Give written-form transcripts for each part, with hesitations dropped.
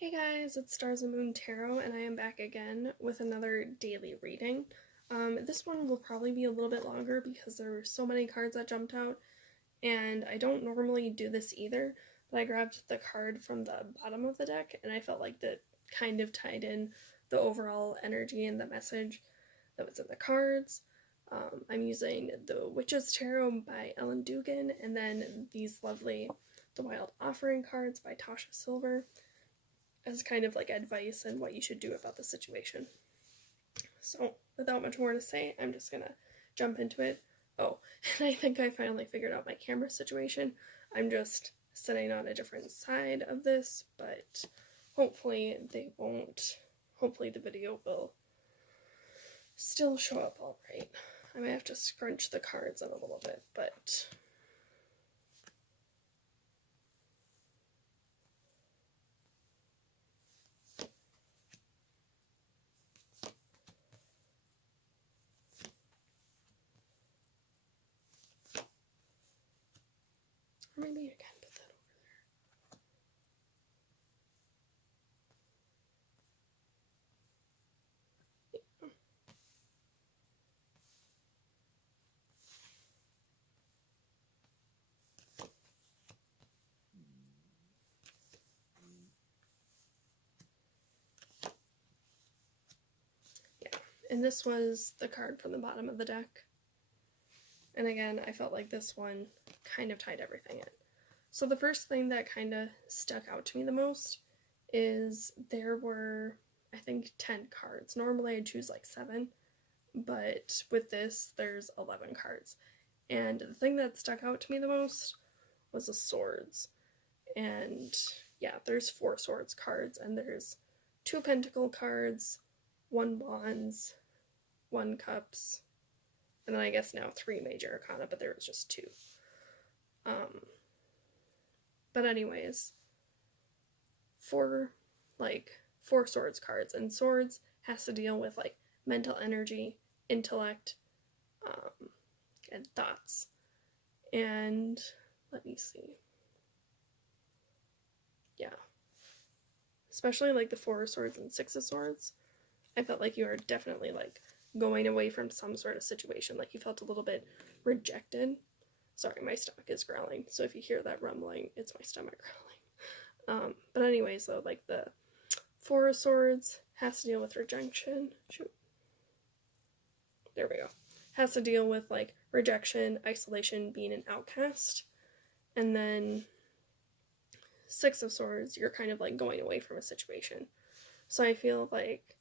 Hey guys, it's Stars and Moon Tarot, and I am back again with another daily reading. This one will probably be a little bit longer because there were so many cards that jumped out, and I don't normally do this either, but I grabbed the card from the bottom of the deck, and I felt like that kind of tied in the overall energy and the message that was in the cards. I'm using the Witch's Tarot by Ellen Dugan, and then these lovely The Wild Offering cards by Tasha Silver as kind of like advice and what you should do about the situation. So, without much more to say, I'm just gonna jump into it. Oh, and I think I finally figured out my camera situation. I'm just sitting on a different side of this, but hopefully they won't. Hopefully the video will still show up all right. I might have to scrunch the cards in a little bit, but or maybe I can put that over there. Yeah, and this was the card from the bottom of the deck. And again, I felt like this one kind of tied everything in. So the first thing that kind of stuck out to me the most is there were, I think, 10 cards. Normally I'd choose like 7, but with this, there's 11 cards. And the thing that stuck out to me the most was the swords. And yeah, there's 4 swords cards, and there's 2 pentacle cards, 1 wands, 1 cups, and then I guess now 3 major arcana, but there was just 2. But anyways, 4 swords cards, and swords has to deal with like mental energy, intellect, and thoughts. And let me see. Yeah. Especially like the 4 of swords and 6 of swords. I felt like you are definitely like going away from some sort of situation, like you felt a little bit rejected. Sorry, my stomach is growling, so if you hear that rumbling, it's my stomach growling. But anyways, though, like the 4 of Swords has to deal with rejection. Shoot. There we go. Has to deal with like rejection, isolation, being an outcast. And then 6 of Swords, you're kind of like going away from a situation. So I feel like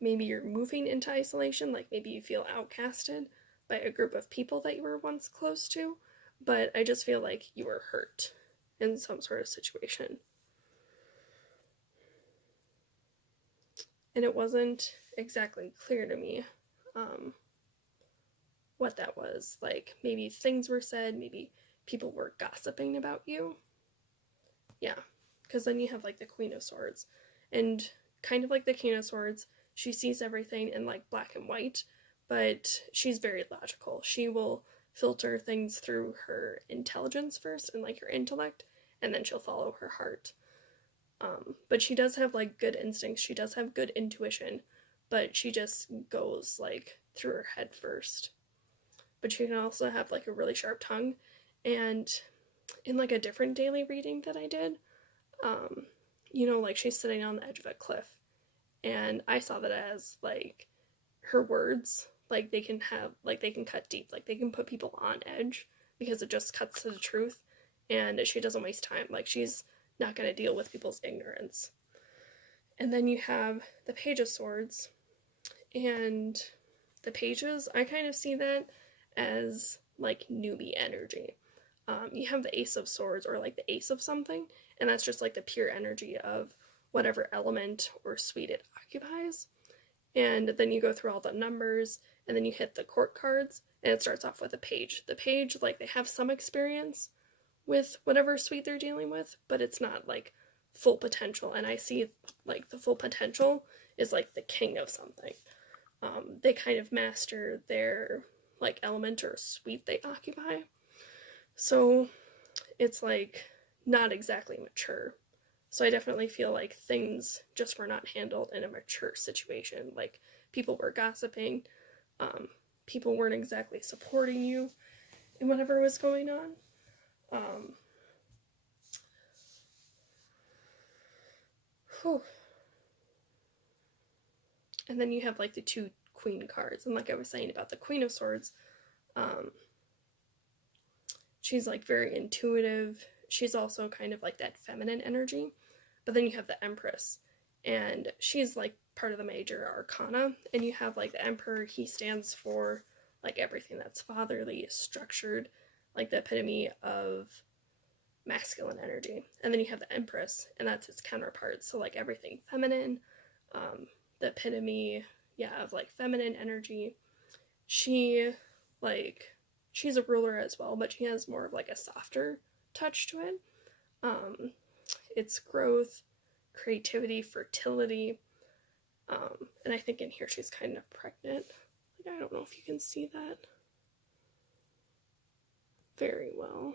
maybe you're moving into isolation, like maybe you feel outcasted by a group of people that you were once close to, but I just feel like you were hurt in some sort of situation. And it wasn't exactly clear to me what that was. Like, maybe things were said, maybe people were gossiping about you. Yeah, because then you have like the Queen of Swords, and kind of like the King of Swords, she sees everything in like black and white, but she's very logical. She will filter things through her intelligence first and like her intellect, and then she'll follow her heart. But she does have like good instincts, she does have good intuition, but she just goes like through her head first. But she can also have like a really sharp tongue. And in like a different daily reading that I did, like she's sitting on the edge of a cliff, and I saw that as like her words, like they can cut deep, like they can put people on edge because it just cuts to the truth, and she doesn't waste time. Like, she's not going to deal with people's ignorance. And then you have the Page of Swords, and the pages, I kind of see that as like newbie energy. You have the Ace of Swords, or like the ace of something, and that's just like the pure energy of whatever element or suite it occupies. And then you go through all the numbers, and then you hit the court cards, and it starts off with a page. The page, like, they have some experience with whatever suite they're dealing with, but it's not like full potential. And I see like the full potential is like the king of something. They kind of master their like element or suite they occupy. So it's like not exactly mature, So I definitely feel like things just were not handled in a mature situation. Like, people were gossiping, people weren't exactly supporting you in whatever was going on. Whew. And then you have like the two queen cards, and like I was saying about the Queen of Swords, she's like very intuitive. She's also kind of like that feminine energy. But then you have the Empress, and she's like part of the major arcana, and you have like the Emperor. He stands for like everything that's fatherly, structured, like the epitome of masculine energy. And then you have the Empress, and that's its counterpart, so like everything feminine, the epitome, yeah, of like feminine energy. She, like, she's a ruler as well, but she has more of like a softer touch to it. It's growth, creativity, fertility, and I think in here she's kind of pregnant. Like, I don't know if you can see that very well.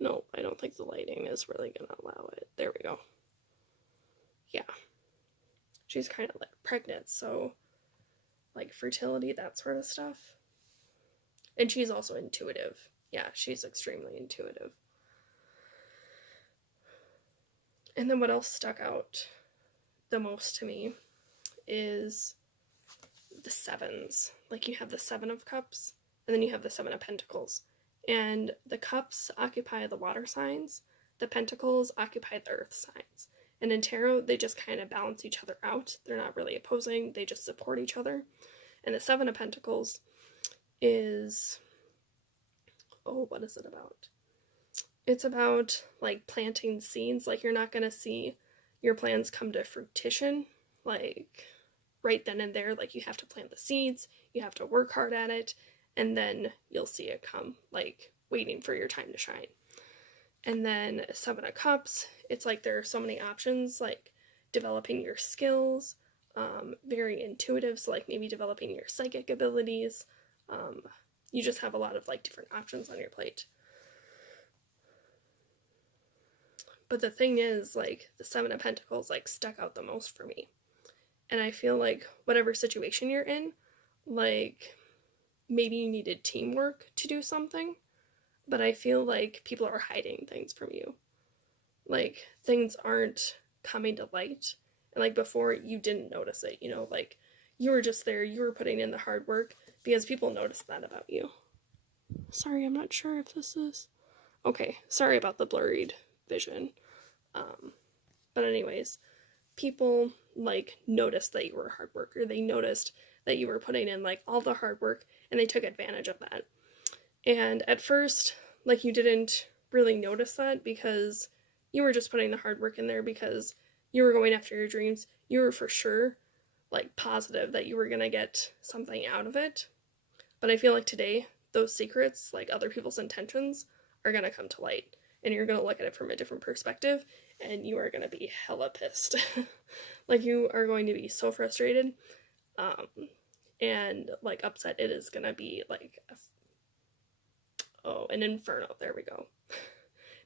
No, I don't think the lighting is really gonna allow it. There we go. Yeah. She's kind of like pregnant, so like fertility, that sort of stuff. And she's also intuitive. Yeah, she's extremely intuitive. And then what else stuck out the most to me is the sevens. Like, you have the Seven of Cups, and then you have the Seven of Pentacles. And the cups occupy the water signs, the pentacles occupy the earth signs. And in tarot, they just kind of balance each other out. They're not really opposing, they just support each other. And the Seven of Pentacles is, oh, what is it about? It's about like planting seeds. Like, you're not going to see your plans come to fruition like right then and there. Like, you have to plant the seeds, you have to work hard at it, and then you'll see it come, like waiting for your time to shine. And then Seven of Cups, it's like there are so many options, like developing your skills, very intuitive, so like maybe developing your psychic abilities. You just have a lot of like different options on your plate. But the thing is, like, the Seven of Pentacles like stuck out the most for me. And I feel like whatever situation you're in, like, maybe you needed teamwork to do something, but I feel like people are hiding things from you. Like, things aren't coming to light. And like before, you didn't notice it, you know, like you were just there, you were putting in the hard work because people noticed that about you. Sorry, I'm not sure if this is... Okay, sorry about the blurred vision. But anyways, people like noticed that you were a hard worker. They noticed that you were putting in like all the hard work, and they took advantage of that. And at first, like, you didn't really notice that because you were just putting the hard work in there because you were going after your dreams. You were for sure like positive that you were gonna get something out of it. But I feel like today, those secrets, like other people's intentions, are gonna come to light, and you're gonna look at it from a different perspective, and you are gonna be hella pissed. Like, you are going to be so frustrated, and like upset. It is gonna be like an inferno. There we go.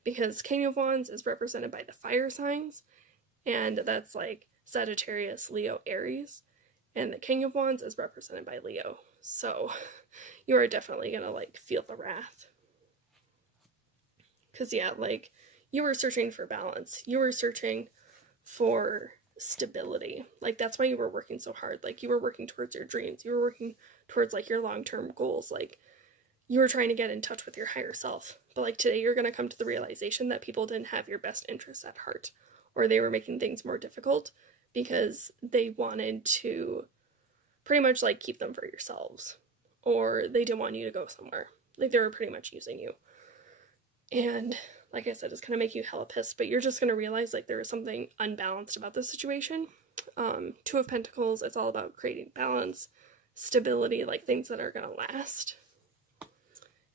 Because King of Wands is represented by the fire signs, and that's like Sagittarius, Leo, Aries, and the King of Wands is represented by Leo. So you are definitely gonna like feel the wrath. Because yeah, like, you were searching for balance, you were searching for stability. Like, that's why you were working so hard. Like, you were working towards your dreams, you were working towards like your long-term goals. Like, you were trying to get in touch with your higher self. But like today, you're gonna come to the realization that people didn't have your best interests at heart, or they were making things more difficult because they wanted to pretty much like keep them for yourselves, or they didn't want you to go somewhere. Like, they were pretty much using you. And like I said, it's gonna make you hella pissed, but you're just gonna realize like there is something unbalanced about this situation. Two of Pentacles, it's all about creating balance, stability, like things that are gonna last.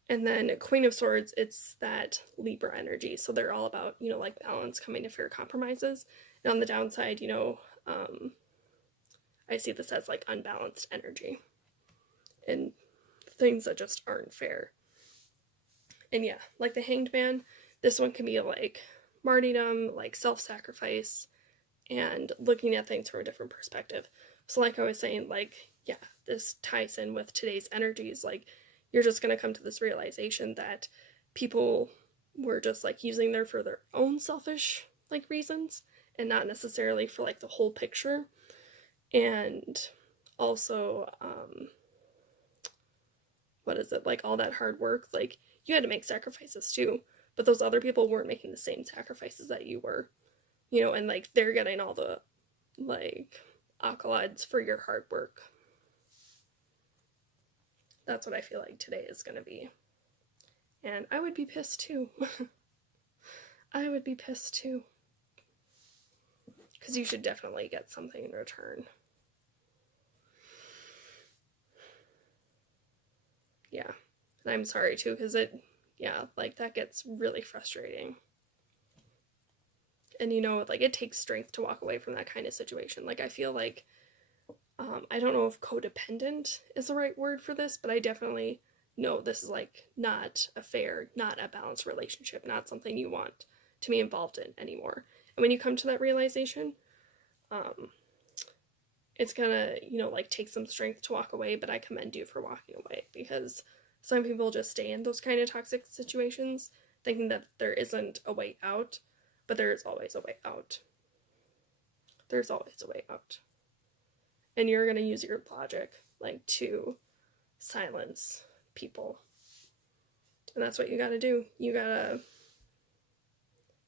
And then Queen of Swords, it's that Libra energy, so they're all about, you know, like balance, coming to fair compromises. And on the downside, you know, I see this as like unbalanced energy and things that just aren't fair. And yeah, like the Hanged Man, this one can be like martyrdom, like self-sacrifice, and looking at things from a different perspective. So like I was saying, like, yeah, this ties in with today's energies. Like, you're just going to come to this realization that people were just like using there for their own selfish like reasons and not necessarily for like the whole picture. And also, what is it, like all that hard work, like you had to make sacrifices too, but those other people weren't making the same sacrifices that you were, you know, and like they're getting all the like accolades for your hard work. That's what I feel like today is going to be. And I would be pissed too. I would be pissed too. Because you should definitely get something in return. Yeah. And I'm sorry too, because like that gets really frustrating. And you know, like it takes strength to walk away from that kind of situation. Like I feel like, I don't know if codependent is the right word for this, but I definitely know this is like not a fair, not a balanced relationship, not something you want to be involved in anymore. And when you come to that realization, it's gonna, you know, like take some strength to walk away, but I commend you for walking away, because some people just stay in those kind of toxic situations thinking that there isn't a way out, but there is always a way out. There's always a way out. And you're gonna use your logic, like, to silence people. And that's what you gotta do. You gotta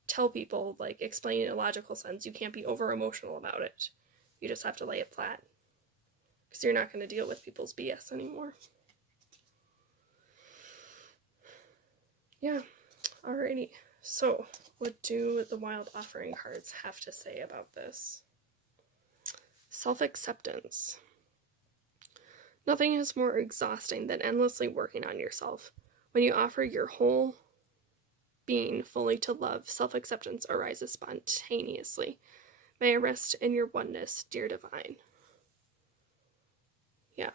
tell people, like, explain in a logical sense. You can't be over emotional about it. You just have to lay it flat. Because you're not gonna deal with people's BS anymore. Yeah, alrighty. So, what do the Wild Offering cards have to say about this? Self-acceptance. Nothing is more exhausting than endlessly working on yourself. When you offer your whole being fully to love, self-acceptance arises spontaneously. May I rest in your oneness, dear divine. Yeah.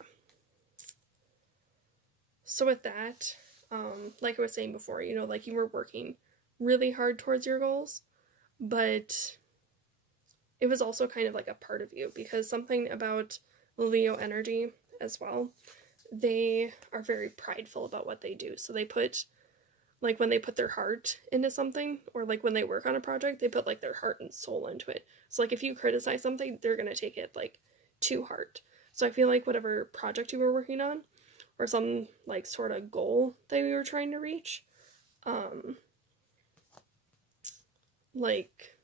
So with that, like I was saying before, you know, like you were working really hard towards your goals, but it was also kind of like a part of you, because something about Leo energy as well, they are very prideful about what they do. So they put, like when they put their heart into something, or like when they work on a project, they put like their heart and soul into it. So like if you criticize something, they're going to take it like to heart. So I feel like whatever project you were working on, or some like sort of goal that you were trying to reach, like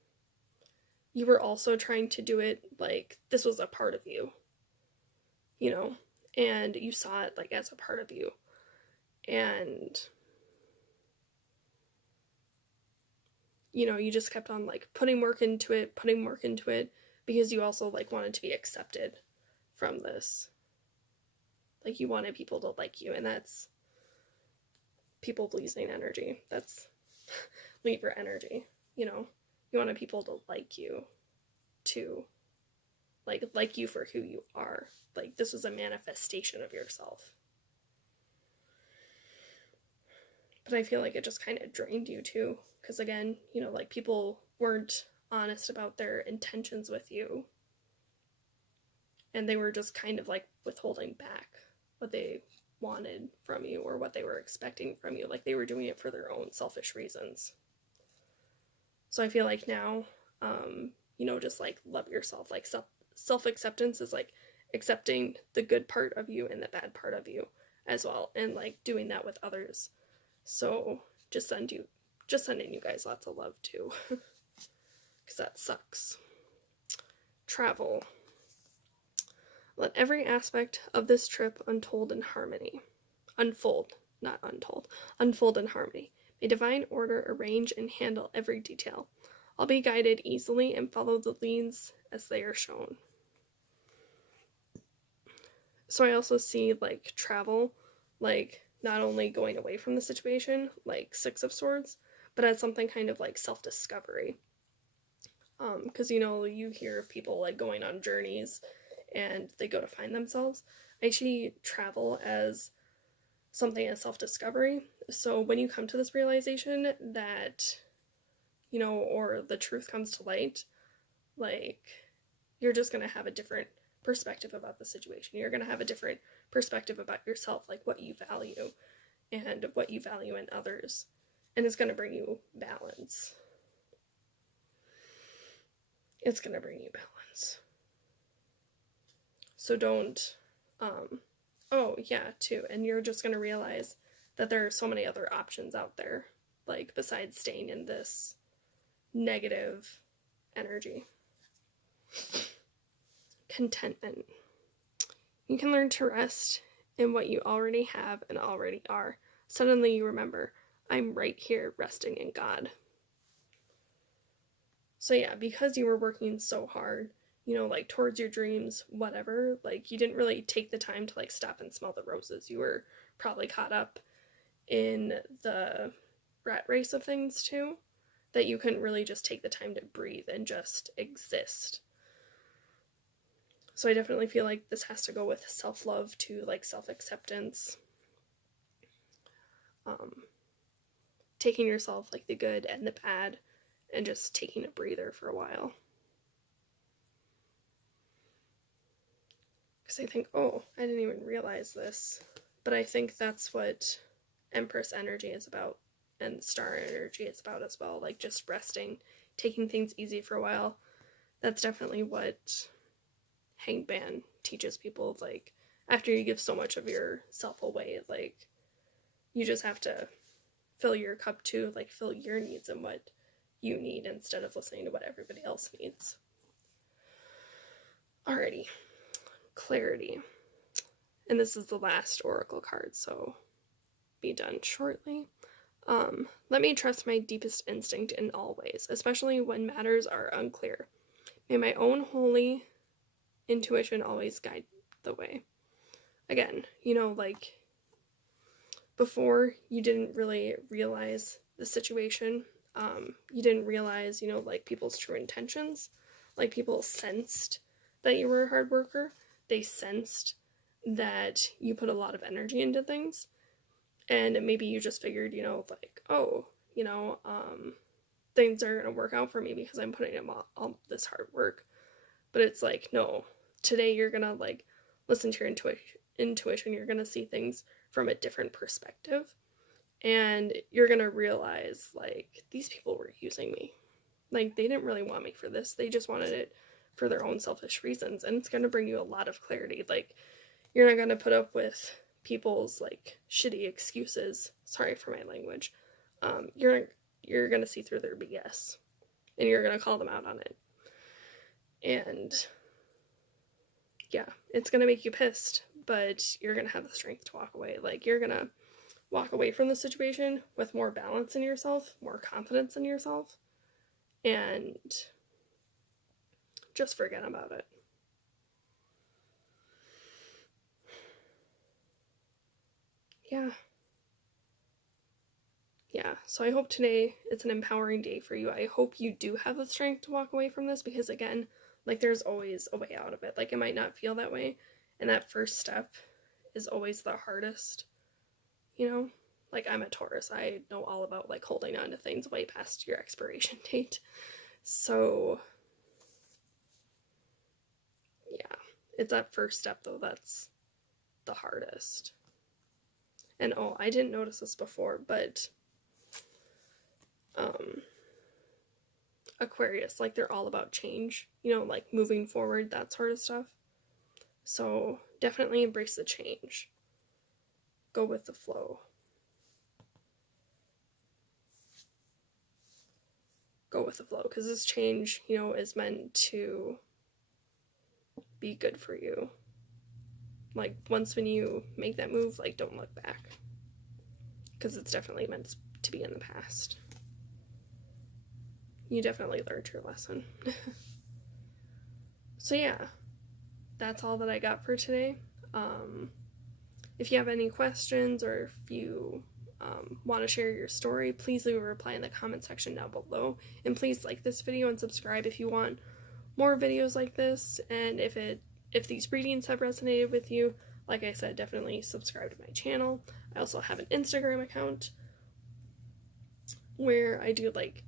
you were also trying to do it like this was a part of you, you know, and you saw it like as a part of you. And you know, you just kept on like putting work into it, because you also like wanted to be accepted from this. Like you wanted people to like you, and that's people pleasing energy. That's Libra energy, you know. You wanted people to like you, to like you for who you are. Like this was a manifestation of yourself. But I feel like it just kind of drained you too, because again, you know, like people weren't honest about their intentions with you, and they were just kind of like withholding back what they wanted from you or what they were expecting from you. Like they were doing it for their own selfish reasons. So I feel like now, you know, just like love yourself. Like self-acceptance is like accepting the good part of you and the bad part of you as well, and like doing that with others. So just sending you guys lots of love too, because that sucks. Travel. Let every aspect of this trip unfold in harmony. Unfold in harmony. May divine order arrange and handle every detail. I'll be guided easily and follow the leads as they are shown. So I also see like travel, like not only going away from the situation, like Six of Swords, but as something kind of like self-discovery. Because you know, you hear of people like going on journeys and they go to find themselves. I see travel as something as self-discovery. So when you come to this realization that you know, or the truth comes to light, like, you're just going to have a different perspective about the situation. You're going to have a different perspective about yourself, like what you value and what you value in others. And it's going to bring you balance. It's going to bring you balance. So don't, oh yeah, too, and you're just going to realize that there are so many other options out there, like, besides staying in this negative energy. Contentment. You can learn to rest in what you already have and already are. Suddenly you remember, I'm right here resting in God. So yeah, because you were working so hard, you know, like, towards your dreams, whatever, like, you didn't really take the time to, like, stop and smell the roses. You were probably caught up in the rat race of things too, that you couldn't really just take the time to breathe and just exist. So I definitely feel like this has to go with self-love too, like self-acceptance, taking yourself, like, the good and the bad, and just taking a breather for a while. Because I think, oh, I didn't even realize this, but I think that's what Empress energy is about, and Star energy is about as well, like, just resting, taking things easy for a while. That's definitely what Hanged Man teaches people, like, after you give so much of yourself away, like, you just have to fill your cup too, like, fill your needs and what you need instead of listening to what everybody else needs. Alrighty. Clarity. And this is the last oracle card, so be done shortly. Let me trust my deepest instinct in all ways, especially when matters are unclear. May my own holy intuition always guide the way. Again, you know, like, before, you didn't really realize the situation. You didn't realize, you know, like, people's true intentions. Like, people sensed that you were a hard worker. They sensed that you put a lot of energy into things. And maybe you just figured, you know, like, oh, you know, things are going to work out for me because I'm putting in all this hard work. But it's like, no, today you're going to, like, listen to your intuition. You're going to see things from a different perspective. And you're going to realize, like, these people were using me. Like, they didn't really want me for this. They just wanted it for their own selfish reasons. And it's going to bring you a lot of clarity. Like, you're not going to put up with people's, like, shitty excuses. Sorry for my language. You're going to see through their BS. And you're going to call them out on it. And yeah, it's going to make you pissed, but you're going to have the strength to walk away. Like, you're going to walk away from the situation with more balance in yourself, more confidence in yourself, and just forget about it. Yeah, so I hope today it's an empowering day for you. I hope you do have the strength to walk away from this, because again, like, there's always a way out of it. Like, it might not feel that way, and that first step is always the hardest, you know? Like, I'm a Taurus. I know all about, like, holding on to things way past your expiration date. So, yeah, it's that first step, though, that's the hardest. And, oh, I didn't notice this before, but Aquarius, like, they're all about change, you know, like, moving forward, that sort of stuff. So definitely embrace the change. Go with the flow. Go with the flow, because this change, you know, is meant to be good for you. Like, once when you make that move, like, don't look back, because it's definitely meant to be in the past. You definitely learned your lesson. So yeah, that's all that I got for today. If you have any questions, or if you want to share your story, please leave a reply in the comment section down below. And please like this video and subscribe if you want more videos like this. And if these readings have resonated with you, like I said, definitely subscribe to my channel. I also have an Instagram account where I do, like,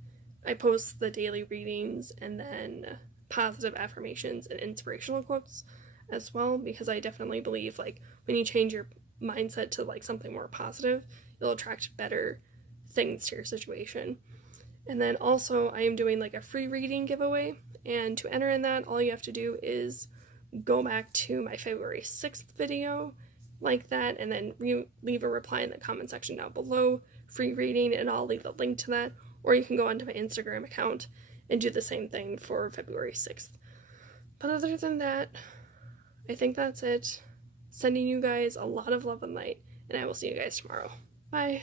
I post the daily readings and then positive affirmations and inspirational quotes as well, because I definitely believe like when you change your mindset to like something more positive, you'll attract better things to your situation. And then also I am doing like a free reading giveaway, and to enter in that, all you have to do is go back to my February 6th video like that, and then leave a reply in the comment section down below, free reading, and I'll leave a link to that. Or you can go onto my Instagram account and do the same thing for February 6th. But other than that, I think that's it. Sending you guys a lot of love and light, and I will see you guys tomorrow. Bye.